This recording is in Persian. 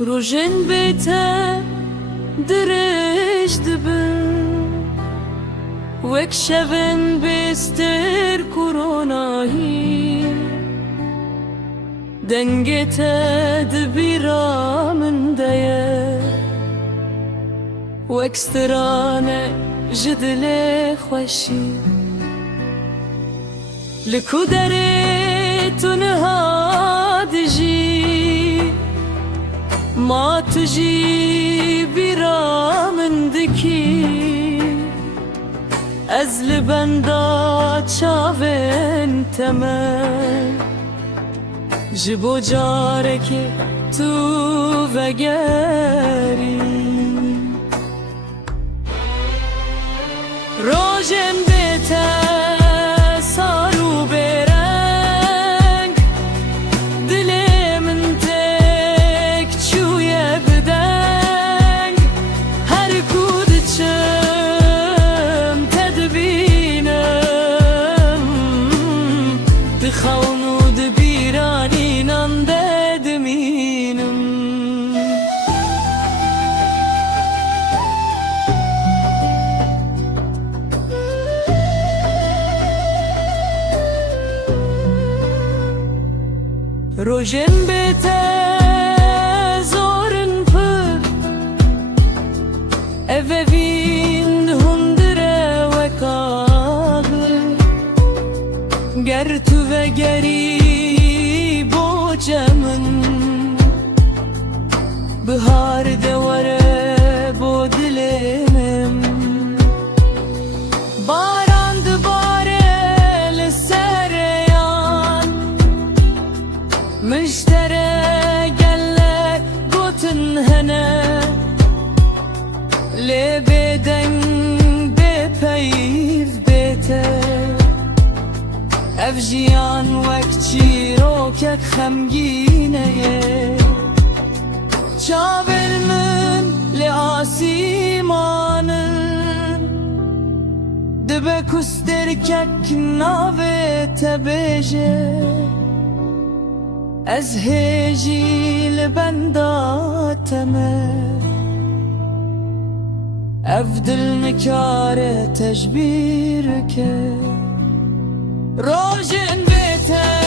روژن بیته درش دبن وک شون بستر کرونایی دنگت دبیرا من دیه وک سترانه جدل خوشی لکو دره تنها دجی ما تجي برام دكي أزل بندات شافن تمام جبو جارك تو وگری روژن بته سارو برنگ دل من تک چویه بدنگ هر کود چم تدبینم دخونو دبیرانینم ددمینم روژن بیته زورن پر اوه ویند هندره وکاغ گر تو وگری بوجمن بهار دوره بو دلنم باران دباره لسریان مشترى قال قوتن هنا لبدن ببيف بيته افجيان وكتشي روكك خمجينه شابل من لآسيمانن دبك استركك نافته بيجه از هجی لبنداتمه افدل مکاره تجبیر که روژن بیته